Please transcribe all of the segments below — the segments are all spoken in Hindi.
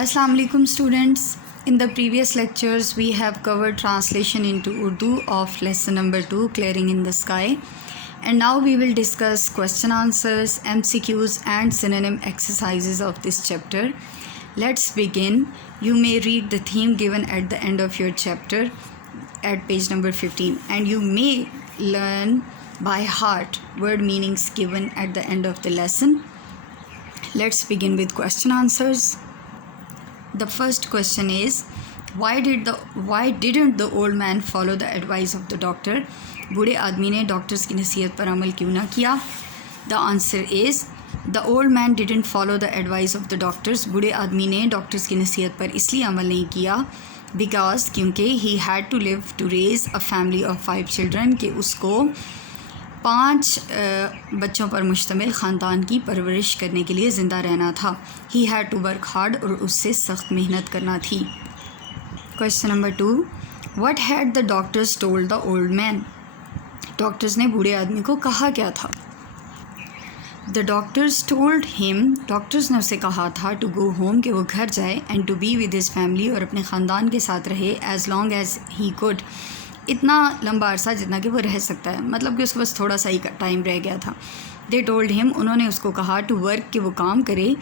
Assalamu alaikum students. In the previous lectures we have covered translation into Urdu of lesson number 2 Clearing in the Sky, and now we will discuss question answers, MCQs and synonym exercises of this chapter. Let's begin. You may read the theme given at the end of your chapter at page number 15, and you may learn by heart word meanings given at the end of the lesson. Let's begin with question answers. The first question is, why didn't the old man follow the advice of the doctor? बूढ़े आदमी ने डॉक्टर्स की नसीहत पर अमल क्यों ना किया? The answer is, the old man didn't follow the advice of the doctors. बूढ़े आदमी ने डॉक्टर्स की नसीहत पर इसलिए अमल नहीं किया because क्योंकि he had to live to raise a family of 5 children, कि उसको 5 बच्चों पर मुश्तमिल ख़ानदान की परवरिश करने के लिए ज़िंदा रहना था. He had to work hard, और उससे सख्त मेहनत करना थी. Question number 2. What had the doctors told the old man? Doctors ने बूढ़े आदमी को कहा क्या था? The doctors told him, doctors ने उसे कहा था to go home, कि वो घर जाए, and to be with his family, और अपने ख़ानदान के साथ रहे, as long as he could, इतना लंबा अरसा जितना कि वो रह सकता है, मतलब कि उसके पास थोड़ा सा ही टाइम रह गया था. They told him, उन्होंने उसको कहा to work, कि वो काम करे,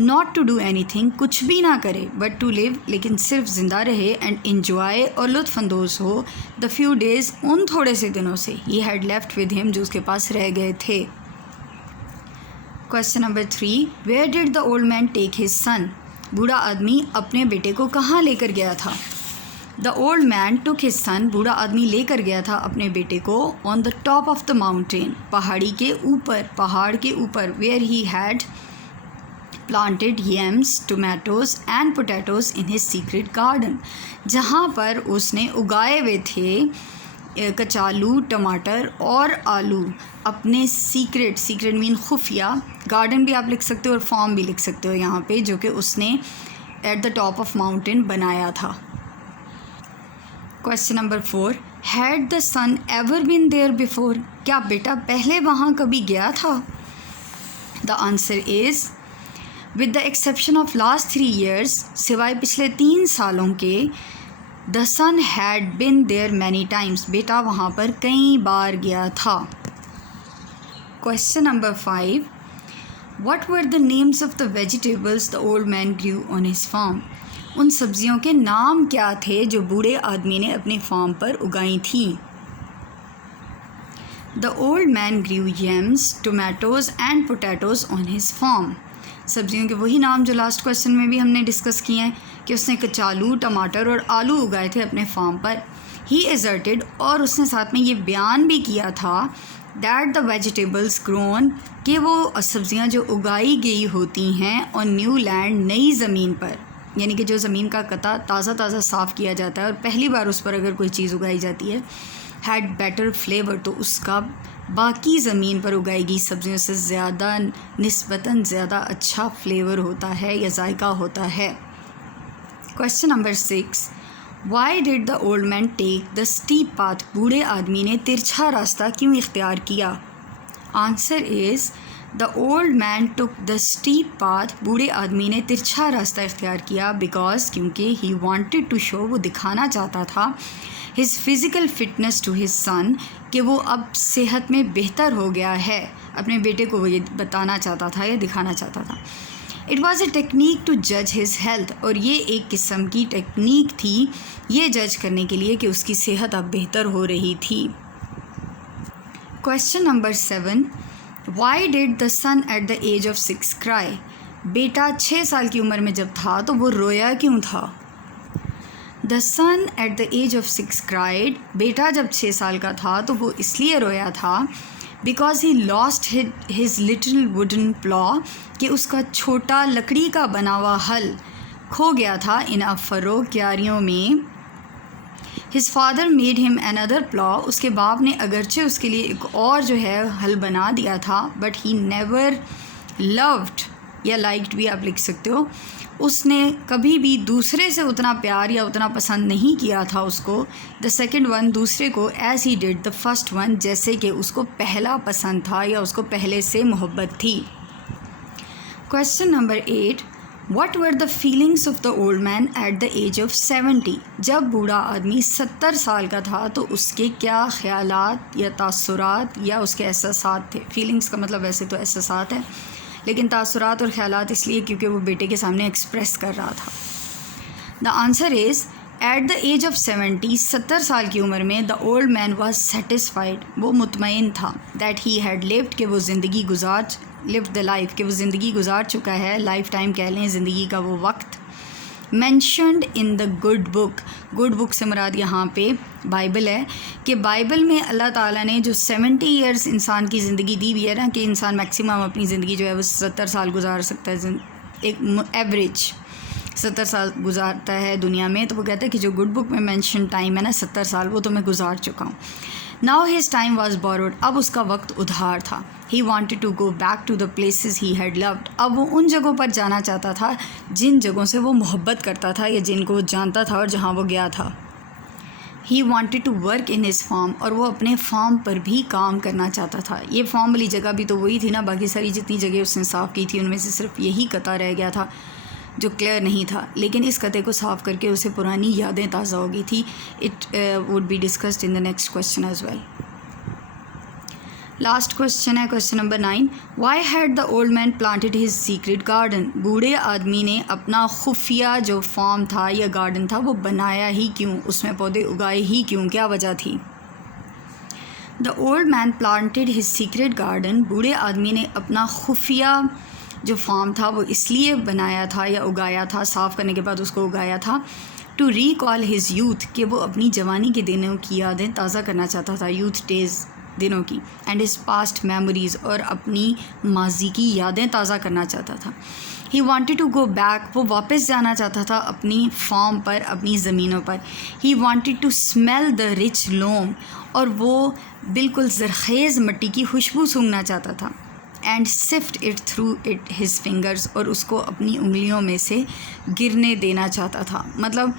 not to do anything, कुछ भी ना करे, but to live, लेकिन सिर्फ ज़िंदा रहे, and enjoy, और लुत्फ़अंदोज़ हो, the few days, उन थोड़े से दिनों से he had left with him, जो उसके पास रह गए थे. Question number 3. Where did the old man take his son? बूढ़ा आदमी अपने बेटे को कहाँ लेकर गया था? The old man took his son, बूढ़ा आदमी लेकर गया था अपने बेटे को on the top of the mountain, पहाड़ी के ऊपर, पहाड़ के ऊपर, where he had planted yams, tomatoes and potatoes in his secret garden, जहाँ पर उसने उगाए हुए थे कचालू, टमाटर और आलू अपने सीक्रेट मीन खुफिया, गार्डन भी आप लिख सकते हो और फॉर्म भी लिख सकते हो यहाँ पे, जो कि उसने at the top of mountain बनाया था. Question number 4. Had the son ever been there before? क्या बेटा पहले वहाँ कभी गया था? The answer is, with the exception of last 3 years, सिवाय पिछले 3 सालों के, the son had been there many times, बेटा वहाँ पर कई बार गया था. Question number 5. What were the names of the vegetables the old man Guru on his farm? उन सब्जियों के नाम क्या थे जो बूढ़े आदमी ने अपनी फार्म पर उगाई थी? The old man grew yams, tomatoes and potatoes on his farm. सब्जियों के वही नाम जो लास्ट क्वेश्चन में भी हमने डिस्कस किए हैं, कि उसने कचालू, टमाटर और आलू उगाए थे अपने फार्म पर. ही एजर्टेड, और उसने साथ में ये बयान भी किया था, दैट द वेजिटेबल्स ग्रोन, कि वो सब्जियां जो उगाई गई होती हैं ऑन न्यू लैंड, नई ज़मीन पर, यानी कि जो ज़मीन का कता ताज़ा साफ़ किया जाता है और पहली बार उस पर अगर कोई चीज़ उगाई जाती है, हैड बेटर फ्लेवर, तो उसका बाकी ज़मीन पर उगाई गई सब्जियों से ज़्यादा निस्बतन ज़्यादा अच्छा फ्लेवर होता है या जायका होता है. Question number 6. Why did the old man take the steep path? बूढ़े आदमी ने तिरछा रास्ता क्यों इख्तियार किया? Answer is, the old man took the steep path, बूढ़े आदमी ने तिरछा रास्ता इख्तियार किया बिकॉज, क्योंकि ही वांटेड टू शो, वो दिखाना चाहता था, his physical fitness to his son, कि वो अब सेहत में बेहतर हो गया है. अपने बेटे को वो ये बताना चाहता था या दिखाना चाहता था. It was a technique to जज हिज हेल्थ, और ये एक किस्म की टेक्निक थी ये जज करने के लिए कि उसकी सेहत अब बेहतर हो रही थी. Question number 7. Why did the son at the age of 6 cry? बेटा 6 साल की उम्र में जब था तो वो रोया क्यों था? The son at the age of 6 cried, बेटा जब 6 साल का था तो वो इसलिए रोया था because he lost his little wooden plough, कि उसका छोटा लकड़ी का बना हुआ हल खो गया था इन अ फरो, क्यारियों में. His father made him another plough, उसके बाप ने अगरचे उसके लिए एक और जो है हल बना दिया था, बट ही नेवर लव्ड, या लाइक्ड भी आप लिख सकते हो, उसने कभी भी दूसरे से उतना प्यार या उतना पसंद नहीं किया था उसको, द सेकेंड वन, दूसरे को, as he did the first one, जैसे कि उसको पहला पसंद था या उसको पहले से मोहब्बत थी. Question number 8. What were the feelings of the old man at the age of 70। जब बूढ़ा आदमी 70 साल का था तो उसके क्या ख्यालात या तासुरात या उसके एहसासात थे। फीलिंग्स का मतलब वैसे तो एहसासात है, लेकिन तासुरात और ख्यालात इसलिए क्योंकि वो बेटे के सामने एक्सप्रेस कर रहा था। The answer is at the age of 70, 70 साल की उम्र में the old man was satisfied, वो मुतमईन था, दैट ही हैड लिव्ड, कि वो ज़िंदगी लिव्ड द लाइफ, कि वो ज़िंदगी गुजार चुका है, लाइफ टाइम कह लें, ज़िंदगी का वो वक्त। Mentioned in the good book से मुराद यहाँ पे बाइबल है, कि बाइबल में अल्लाह ताला ने जो 70 ईयर्स इंसान की ज़िंदगी दी हुई है ना, कि इंसान मैक्सिमम अपनी ज़िंदगी जो है वो 70 साल गुजार सकता है, एक एवरेज 70 साल गुजारता है दुनिया में। तो वो कहता है कि जो गुड बुक में मेंशन टाइम है ना 70 साल, वो तो मैं गुजार चुका हूँ। Now his time was borrowed, अब उसका वक्त उधार था। He wanted to go back to the places he had loved, अब वो उन जगहों पर जाना चाहता था जिन जगहों से वो मोहब्बत करता था या जिनको वो जानता था और जहाँ वो गया था। He wanted to work in his farm, और वो अपने फार्म पर भी काम करना चाहता था। ये फार्म वाली जगह भी तो वही थी ना, बाकी सारी जितनी जगह उसने साफ़ की थी उनमें से सिर्फ यही कता रह गया था जो क्लियर नहीं था, लेकिन इस कते को साफ़ करके उसे पुरानी यादें ताज़ा हो गई थी। It would be discussed in the next question as well. Last question है question number 9। Why had the old man planted his secret garden, बूढ़े आदमी ने अपना खुफिया जो फार्म था या गार्डन था वो बनाया ही क्यों, उसमें पौधे उगाए ही क्यों, क्या वजह थी। The old man planted his secret garden, बूढ़े आदमी ने अपना खुफिया जो फार्म था वो इसलिए बनाया था या उगाया था, साफ़ करने के बाद उसको उगाया था, टू रिकॉल हिज यूथ, कि वो अपनी जवानी के दिनों की यादें ताज़ा करना चाहता था, यूथ डेज़ दिनों की, एंड हिज पास्ट मेमोरीज़, और अपनी माजी की यादें ताज़ा करना चाहता था। He wanted to go back, वो वापस जाना चाहता था अपनी फार्म पर, अपनी ज़मीनों पर। He wanted to smell the rich loam, और वो बिल्कुल ज़रख़ेज़ मिट्टी की खुशबू सूंघना चाहता था। And sift it through it his fingers, और उसको अपनी उंगलियों में से गिरने देना चाहता था। मतलब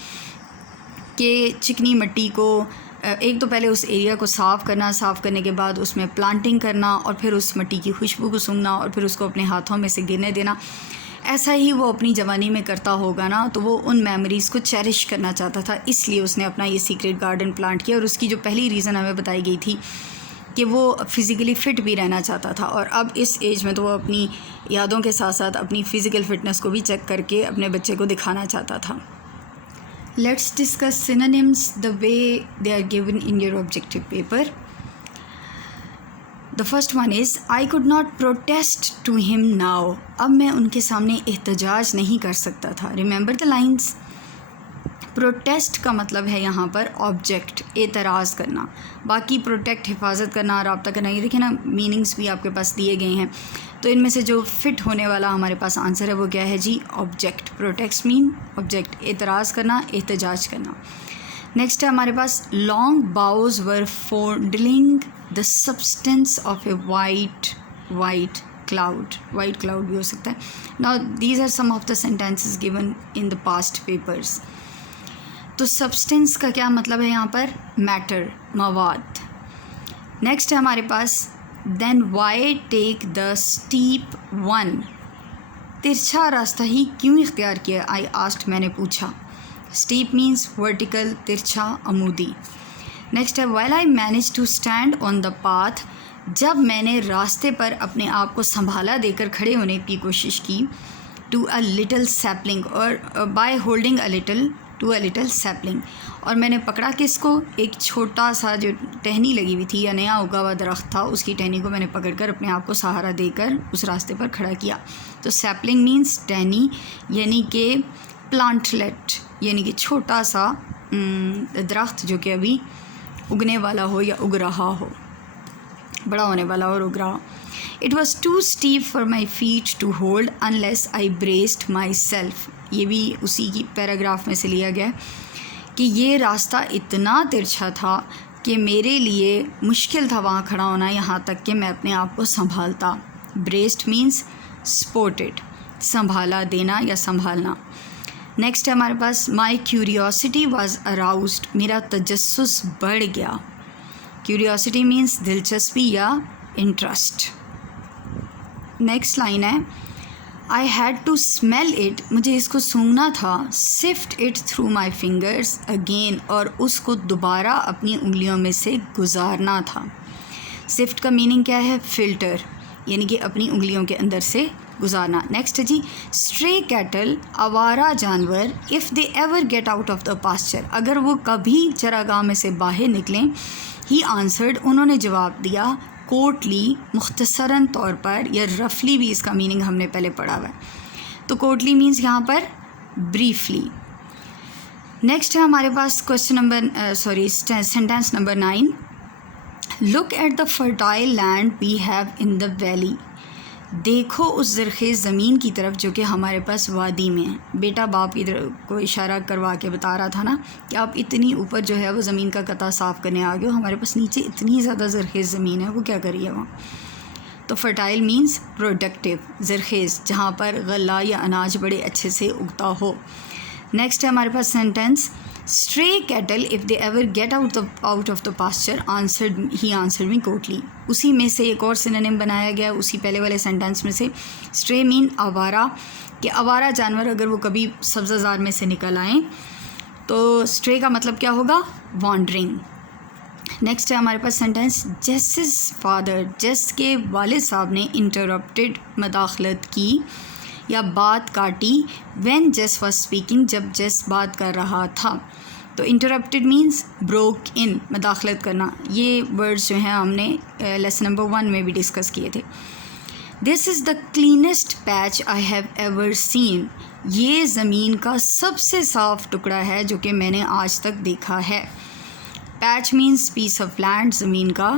कि चिकनी मिट्टी को एक तो पहले उस एरिया को साफ़ करना, साफ़ करने के बाद उसमें प्लांटिंग करना, और फिर उस मिट्टी की खुशबू को सूंघना, और फिर उसको अपने हाथों में से गिरने देना। ऐसा ही वो अपनी जवानी में करता होगा ना, तो वो उन मेमोरीज़ को चेरिश करना चाहता था, इसलिए उसने अपना ये सीक्रेट गार्डन प्लांट किया। और उसकी जो पहली रीज़न हमें बताई गई थी कि वो फ़िज़िकली फ़िट भी रहना चाहता था, और अब इस एज में तो वो अपनी यादों के साथ साथ अपनी फ़िज़िकल फ़िटनेस को भी चेक करके अपने बच्चे को दिखाना चाहता था। Let's discuss synonyms the way they are given in your objective paper. The first one is I could not protest to him now. अब मैं उनके सामने एहतजाज नहीं कर सकता था। Remember the lines. प्रोटेस्ट का मतलब है यहाँ पर ऑब्जेक्ट, एतराज़ करना। बाकी प्रोटेक्ट हिफाजत करना, रब्ता करना, ये देखिए ना मीनिंग्स भी आपके पास दिए गए हैं। तो इनमें से जो फिट होने वाला हमारे पास आंसर है वो क्या है जी, ऑब्जेक्ट। प्रोटेक्ट मीन ऑब्जेक्ट, एतराज़ करना, एहतजाज करना। नेक्स्ट है हमारे पास long boughs were folding the substance of a white cloud. White cloud भी हो सकता है। Now these are some of the sentences given in the past papers. तो सब्सटेंस का क्या मतलब है यहाँ पर, मैटर, मवाद। नेक्स्ट है हमारे पास then why take the steep one, तिरछा रास्ता ही क्यों इख्तियार किया, आई आस्क्ड, मैंने पूछा। स्टीप मीन्स वर्टिकल, तिरछा, अमूदी। नेक्स्ट है while I manage to stand on the path, जब मैंने रास्ते पर अपने आप को संभाला देकर खड़े होने की कोशिश की, टू अ लिटल सैपलिंग, और by holding a little to a little sapling, और मैंने पकड़ा किसको, एक छोटा सा जो टहनी लगी हुई थी या नया उगा हुआ दरख्त था, उसकी टहनी को मैंने पकड़कर अपने आप को सहारा देकर उस रास्ते पर खड़ा किया। तो सैपलिंग मीन्स टहनी, यानी कि प्लांटलेट, यानी कि छोटा सा दरख्त जो कि अभी उगने वाला हो या उग रहा हो, बड़ा होने वाला और उग रहा। It was too steep for my feet to hold unless I braced myself, ये भी उसी की पैराग्राफ में से लिया गया कि ये रास्ता इतना तिरछा था कि मेरे लिए मुश्किल था वहाँ खड़ा होना, यहाँ तक कि मैं अपने आप को संभालता। ब्रेस्ड मीन्स सपोर्टेड, संभाला, देना या संभालना। नेक्स्ट है हमारे पास माई क्यूरियोसिटी वॉज अराउज्ड, मेरा तजस्सुस बढ़ गया। क्यूरियोसिटी मीन्स दिलचस्पी या इंटरेस्ट। नेक्स्ट लाइन है I had to smell it, मुझे इसको सूंघना था, sift it through my fingers again, और उसको दोबारा अपनी उंगलियों में से गुजारना था। सिफ्ट का मीनिंग क्या है? फ़िल्टर, यानी कि अपनी उंगलियों के अंदर से गुजारना। नेक्स्ट है जी, स्ट्रे कैटल, आवारा जानवर, if they ever get out of the pasture, अगर वो कभी चरागाह में से बाहर निकलें। ही आंसर्ड, उन्होंने जवाब दिया, कोटली, मुख्तसरन तौर पर, या रफली भी इसका मीनिंग हमने पहले पढ़ा हुआ है। तो कोटली मीन्स यहाँ पर ब्रीफली। नेक्स्ट है हमारे पास question number sentence number 9। Look at the fertile land we have in the valley, देखो उस ज़रख़ेज़ ज़मीन की तरफ जो कि हमारे पास वादी में है। बेटा बाप की तरफ को इशारा करवा के बता रहा था ना कि आप इतनी ऊपर जो है वो ज़मीन का कता साफ़ करने आ गए हो, हमारे पास नीचे इतनी ज़्यादा ज़रख़ेज़ ज़मीन है, वो क्या करिए वहाँ। तो फर्टाइल मीन्स प्रोडक्टिव, ज़रख़ेज़ जहाँ पर गल्ला या अनाज बड़े अच्छे से उगता हो। नेक्स्ट है हमारे पास sentence, stray cattle if they ever get out of the pasture answered me curtly. उसी में से एक और सिनोनिम बनाया गया उसी पहले वाले सेंटेंस में से। स्ट्रे मीन आवारा, कि आवारा जानवर अगर वो कभी सब्ज़ाज़ार में से निकल आएँ तो स्ट्रे का मतलब क्या होगा? वॉन्डरिंग। नेक्स्ट है हमारे पास सेंटेंस, जेसिस फादर, जेस के वालिद साहब ने इंटरप्टेड, मदाखलत की या बात काटी, व्हेन जेस वाज स्पीकिंग, जब जेस बात कर रहा था। तो इंटरप्टेड मीन्स ब्रोक इन, मदाखलत करना। ये वर्ड्स जो हैं हमने लेसन नंबर 1 में भी डिस्कस किए थे। This is the cleanest patch I have ever seen, ये ज़मीन का सबसे साफ़ टुकड़ा है जो कि मैंने आज तक देखा है। Patch means piece of land, ज़मीन का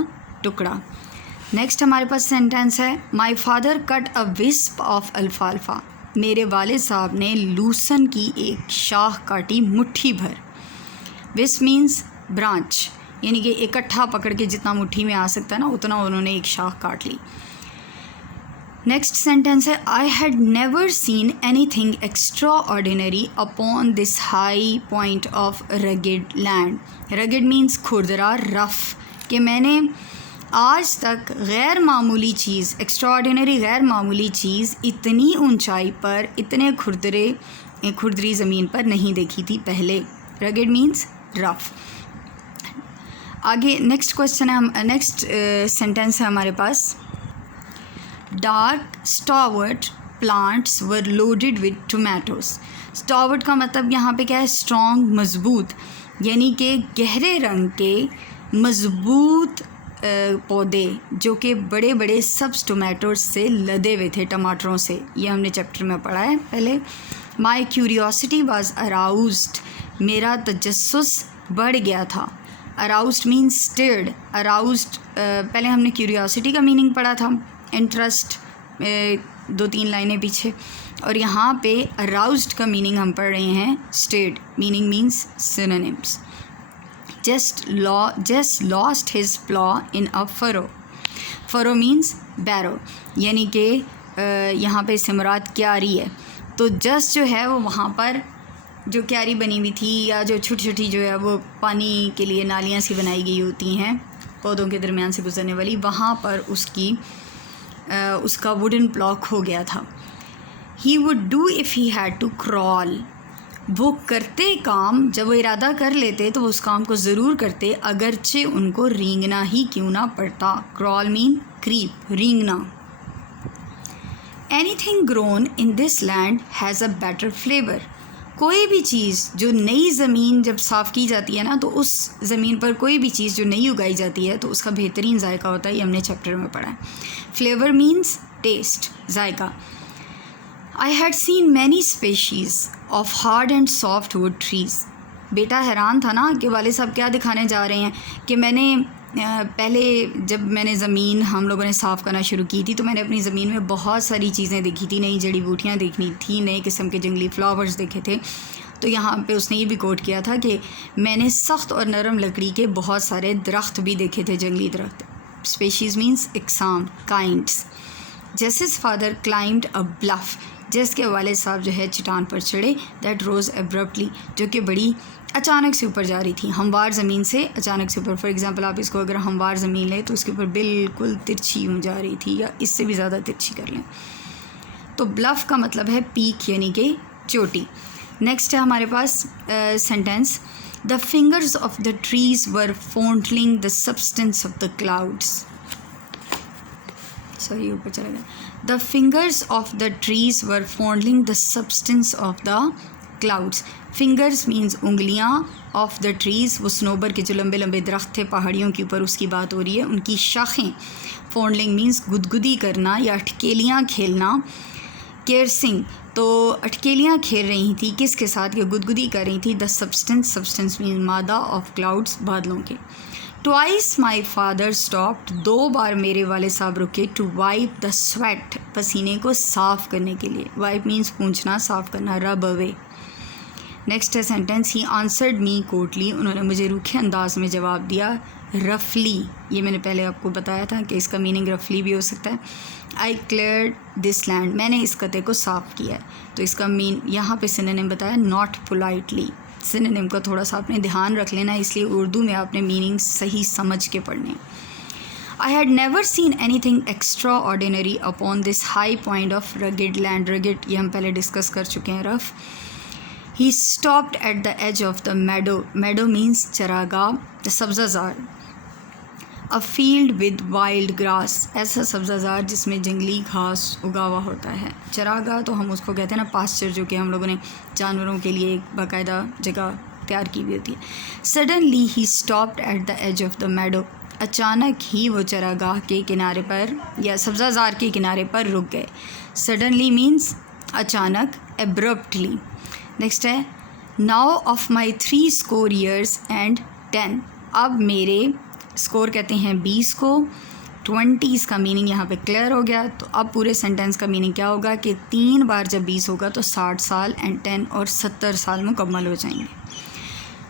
टुकड़ा। नेक्स्ट हमारे पास सेंटेंस है, my father cut a wisp of अल्फाल्फा, मेरे वालिद साहब ने लूसन की एक शाख काटी मुट्ठी भर। विस्प मीन्स ब्रांच, यानी कि इकट्ठा पकड़ के जितना मुट्ठी में आ सकता है ना उतना उन्होंने एक शाख काट ली। नेक्स्ट सेंटेंस है, I had never seen anything extraordinary upon this high point of rugged land. Rugged means खुरदरा, रफ़, कि मैंने आज तक गैर मामूली चीज़, एक्स्ट्राऑर्डिनरी गैर मामूली चीज़ इतनी ऊंचाई पर, इतने खुरदरी ज़मीन पर नहीं देखी थी पहले। Rugged means rough. आगे नेक्स्ट क्वेश्चन है, नेक्स्ट सेंटेंस है हमारे पास, dark stalwart plants were loaded with tomatoes. Stalwart का मतलब यहाँ पे क्या है? स्ट्रॉन्ग, मज़बूत, यानी कि गहरे रंग के मज़बूत पौधे जो कि बड़े बड़े सब्ज़ टोमेटोज से लदे हुए थे, टमाटरों से। ये हमने चैप्टर में पढ़ा है पहले। माई क्यूरियोसिटी वाज अराउज्ड, मेरा तजस्सुस बढ़ गया था। Aroused means stirred. अराउज्ड पहले हमने क्यूरियोसिटी का मीनिंग पढ़ा था, इंटरेस्ट, 2-3 लाइनें पीछे, और यहाँ पे अराउज्ड का मीनिंग हम पढ़ रहे हैं stirred. Meaning means synonyms. just lost his plow in a furrow. furrow means barrow, यानी कि यहाँ पे सिमरात क्यारी है। तो जस्ट जो है वो वहाँ पर जो क्यारी बनी हुई थी, या जो छोटी छोटी जो है वो पानी के लिए नालियाँ सी बनाई गई होती हैं पौधों के दरमियान से गुजरने वाली, वहाँ पर उसका वुडन प्लॉक हो गया था। he would do if he had to crawl, वो करते काम, जब वो इरादा कर लेते तो वो उस काम को ज़रूर करते अगरचे उनको रेंगना ही क्यों ना पड़ता। क्रॉल मीन क्रीप, रेंगना। Anything grown in this land has a better flavour, कोई भी चीज़ जो नई ज़मीन जब साफ़ की जाती है ना, तो उस ज़मीन पर कोई भी चीज़ जो नई उगाई जाती है तो उसका बेहतरीन जायका होता है। ये हमने चैप्टर में पढ़ा है। फ्लेवर मीन्स टेस्ट, जायका। I had seen many species of hard and soft wood trees. बेटा हैरान था ना कि वाले साहब क्या दिखाने जा रहे हैं, कि मैंने पहले जब मैंने ज़मीन हम लोगों ने साफ़ करना शुरू की थी तो मैंने अपनी ज़मीन में बहुत सारी चीज़ें देखी थी, नई जड़ी बूटियाँ देखनी थी, नए किस्म के जंगली फ्लावर्स देखे थे। तो यहाँ पे उसने ये भी कोट किया था कि मैंने सख्त और नरम लकड़ी के बहुत सारे दरख्त भी देखे थे, जंगली दरख्त। स्पेशीज़ मीन्स इकसाम, kinds. Jess's father climbed a bluff, जिसके वाले साहब जो है चट्टान पर चढ़े, दैट रोज़ एब्रप्टली, जो कि बड़ी अचानक से ऊपर जा रही थी, हमवार ज़मीन से अचानक से ऊपर। फॉर एग्ज़ाम्पल आप इसको अगर हमवार ज़मीन लें तो उसके ऊपर बिल्कुल तिरछी यूँ जा रही थी, या इससे भी ज़्यादा तिरछी कर लें। तो ब्लफ का मतलब है पीक यानी कि चोटी। नेक्स्ट है हमारे पास sentence, the fingers of the trees were fondling the substance of the clouds. Sorry ऊपर चला गया। The fingers of the trees were fondling the substance of the clouds. Fingers means उंगलियां, ऑफ द ट्रीज़ वो स्नोबर के जो लंबे लंबे दरख्त थे पहाड़ियों के ऊपर, उसकी बात हो रही है, उनकी शाखें। फॉन्डलिंग मीन्स गुदगुदी करना या अटकेलियाँ खेलना। केयरसिंग तो अटकेलियाँ खेल रही थी, किसके साथ, ये गुदगुदी कर रही थी। द सब्सटेंस, सब्सटेंस मीन मादा, ऑफ क्लाउड्स बादलों के। ट्वाइस माई फादर स्टॉप्ड, 2 बार मेरे वाले साहब रुके, टू वाइप द स्वेट, पसीने को साफ़ करने के लिए। वाइप मीन्स पूंछना, साफ़ करना, रब अवे। नेक्स्ट है sentence, he answered me Kotli, उन्होंने मुझे रूखे अंदाज में जवाब दिया। रफली, ये मैंने पहले आपको बताया था कि इसका मीनिंग रफली भी हो सकता है। आई क्लियर्ड दिस लैंड, मैंने इस कते को साफ़ किया है। तो इसका मीन यहाँ पे सिनोनिम बताया, नॉट पोलाइटली। सिनोनिम का थोड़ा सा आपने ध्यान रख लेना, इसलिए उर्दू में आपने मीनिंग सही समझ के पढ़ने। आई had never seen anything extraordinary upon this high point of rugged land. Rugged ये हम पहले डिस्कस कर चुके हैं, rough. He stopped at the edge of the meadow. Meadow means चरागाह, the सब्ज़ाज़ार, a field with wild grass, ऐसा सब्ज़ाज़ार जिसमें जंगली घास उगा हुआ होता है। चरागाह तो हम उसको कहते हैं ना, पास्चर, जो कि हम लोगों ने जानवरों के लिए एक बाकायदा जगह तैयार की हुई होती है। Suddenly he stopped at the edge of the meadow. अचानक ही वो चरागाह के किनारे पर या सब्ज़ाज़ार के किनारे पर रुक गए। Suddenly means अचानक, abruptly। नेक्स्ट है, now of my 60 years and 10, अब मेरे, स्कोर कहते हैं 20 को, 20 का मीनिंग यहाँ पे क्लियर हो गया। तो अब पूरे सेंटेंस का मीनिंग क्या होगा कि 3 बार जब 20 होगा तो 60 साल, एंड 10 और 70 साल मुकम्मल हो जाएंगे।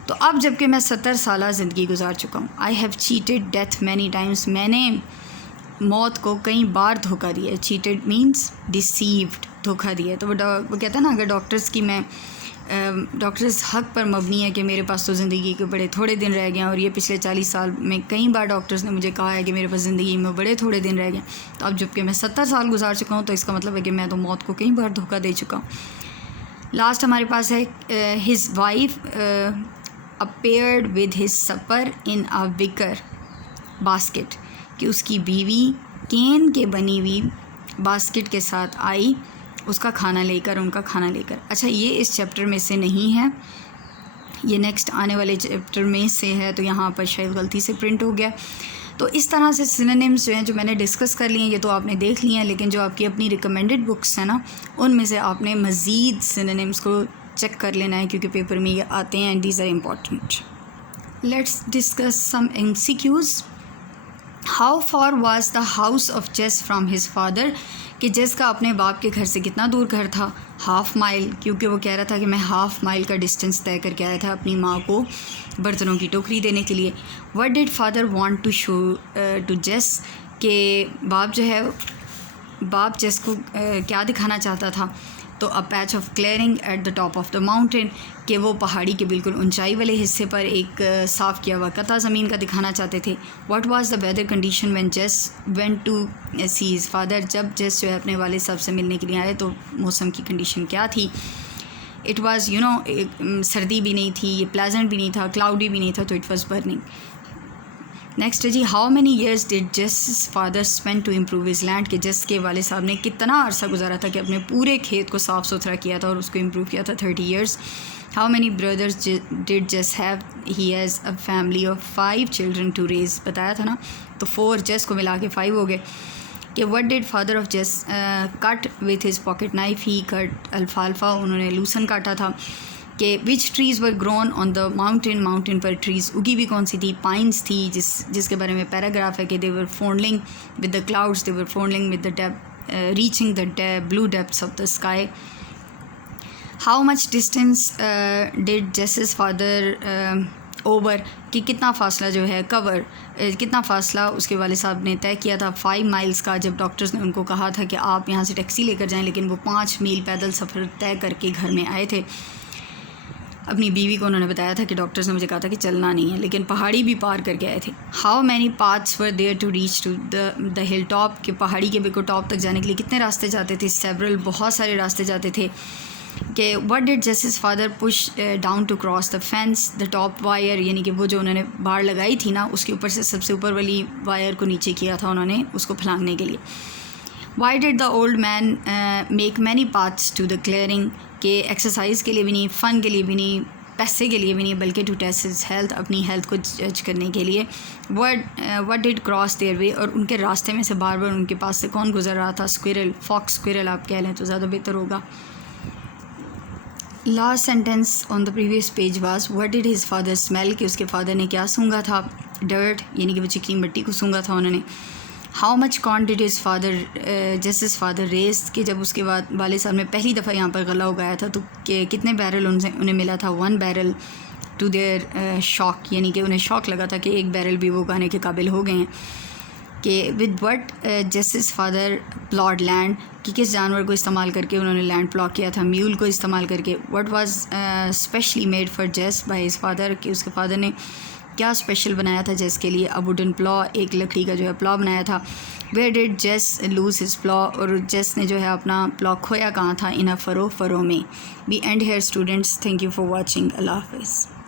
तो अब जबकि मैं 70 साल ज़िंदगी गुजार चुका हूँ, I have cheated death many times, मैंने मौत को कई बार धोखा दिया है। चीटेड मीन्स डिसीव्ड, धोखा दिया। तो वो कहते हैं ना, अगर डॉक्टर्स की मैं डॉक्टर्स हक पर मबनी है कि मेरे पास तो ज़िंदगी के बड़े थोड़े दिन रह गए हैं, और ये पिछले 40 साल में कई बार डॉक्टर्स ने मुझे कहा है कि मेरे पास ज़िंदगी में बड़े थोड़े दिन रह गए। तो अब जबकि मैं 70 साल गुजार चुका हूँ, तो इसका मतलब है कि मैं तो मौत को कई बार धोखा दे चुका हूँ। लास्ट हमारे पास है, his wife appeared with his supper in a wicker basket, कि उसकी बीवी केन के बनी हुई बास्केट के साथ आई, उसका खाना लेकर, उनका खाना लेकर। अच्छा, ये इस चैप्टर में से नहीं है, ये नेक्स्ट आने वाले चैप्टर में से है, तो यहाँ पर शायद गलती से प्रिंट हो गया। तो इस तरह से सिनोनिम्स जो हैं, जो मैंने डिस्कस कर लिए हैं, ये तो आपने देख लिए हैं, लेकिन जो आपकी अपनी रिकमेंडेड बुक्स हैं ना, उनमें से आपने मज़ीद सिनोनिम्स को चेक कर लेना है, क्योंकि पेपर में ये आते हैं and these are important. Let's discuss some MCQs। How far was the house of Jess from his father, कि जेस का अपने बाप के घर से कितना दूर घर था। 1/2 माइल, क्योंकि वो कह रहा था कि मैं 1/2 माइल का डिस्टेंस तय करके आया था अपनी माँ को बर्तनों की टोकरी देने के लिए। What did father want to show to Jess, के बाप जो है, बाप जेस को क्या दिखाना चाहता था। तो a patch of clearing eight the top of the mountain, कि वो पहाड़ी के बिल्कुल ऊंचाई वाले हिस्से पर एक साफ़ किया हुआ कता ज़मीन का दिखाना चाहते थे। What was the weather condition when Jess went to see his father, जब जेस जो है अपने वाले साहब से मिलने के लिए आए, तो मौसम की कंडीशन क्या थी। इट वाज़ सर्दी भी नहीं थी, ये प्लेजेंट भी नहीं था, क्लाउडी भी नहीं था, तो इट वाज़ बर्निंग। नेक्स्ट है जी, how many years did Jess father spend to improve his land, कि जेस के वाले साहब ने कितना अरसा गुजारा था कि अपने पूरे खेत को साफ़ सुथरा किया था और उसको इम्प्रूव किया था। 30 years. How many brothers did Jess have, he has a family of 5 children to raise, बताया था ना, तो 4 जेस को मिला के 5 हो गए। कि what did father of Jess cut with his pocket knife, he cut अल्फाल्फा, उन्होंने लूसन काटा था। कि which trees were grown on the mountain, mountain पर ट्रीज़ उगी भी कौन सी थी, पाइन्स थी, जिसके बारे में पैराग्राफ है कि they were fondling with the clouds, they were fondling with the reaching the blue depths of the sky. How much distance did Jess's father over, कि कितना फ़ासला जो है कवर, कितना फ़ासला उसके वाले साहब ने तय किया था 5 माइल्स का, जब डॉक्टर्स ने उनको कहा था कि आप यहाँ से टैक्सी लेकर जाएं, लेकिन वो 5 मील पैदल सफ़र तय करके घर में आए थे। अपनी बीवी को उन्होंने बताया था कि डॉक्टर्स ने मुझे कहा था कि चलना नहीं है, लेकिन पहाड़ी भी पार करके आए थे। How many paths were there to reach to the hill top, कि पहाड़ी के बिल्कुल टॉप तक जाने के लिए कितने रास्ते जाते थे? सेवरल, बहुत सारे रास्ते जाते थे। कि what did justice father push down to cross the fence, the top wire, यानी कि वो जो उन्होंने बाड़ लगाई थी ना, उसके ऊपर से सबसे ऊपर वाली वायर को नीचे किया था उन्होंने, उसको फलांगने के लिए। Why did the old man make many paths to the clearing, के एक्सरसाइज के लिए भी नहीं, फ़न के लिए भी नहीं, पैसे के लिए भी नहीं, बल्कि टू टेस्ट हिज हेल्थ, अपनी हेल्थ को जज करने के लिए। What did cross their way, और उनके रास्ते में से बार बार उनके पास से कौन गुजर रहा था? स्क्विरल, फॉक्स स्क्विरल आप कह लें तो ज़्यादा बेहतर होगा। Last sentence on the previous page was what did his father smell, कि उसके फादर ने क्या सूंघा था? डर्ट, यानी कि वो चिकनी मिट्टी को सूंघा था उन्होंने। How much corn did his father justice father raise, कि जब उसके बाद वाले साहब ने पहली दफ़ा यहाँ पर गला उगाया था तो कितने बैरल उन्हें मिला था? 1 बैरल टू देयर शॉक, यानी कि उन्हें शौक लगा था कि 1 बैरल भी वो उगाने के काबिल हो गए हैं। कि with what justice father plot land, कि किस जानवर को इस्तेमाल करके उन्होंने लैंड प्लॉट किया था? म्यूल को इस्तेमाल करके। What was specially made for जेस बाय हिज फादर, कि उसके फादर ने क्या स्पेशल बनाया था जेस के लिए? अ वुडन प्लॉ, एक लकड़ी का जो है प्लॉ बनाया था। वेयर डिड जेस लूज हिज प्लॉ, और जेस ने जो है अपना प्लॉ खोया कहाँ था? इन अ फरो में। We end here students, thank you for watching, अल्लाह हाफिज़।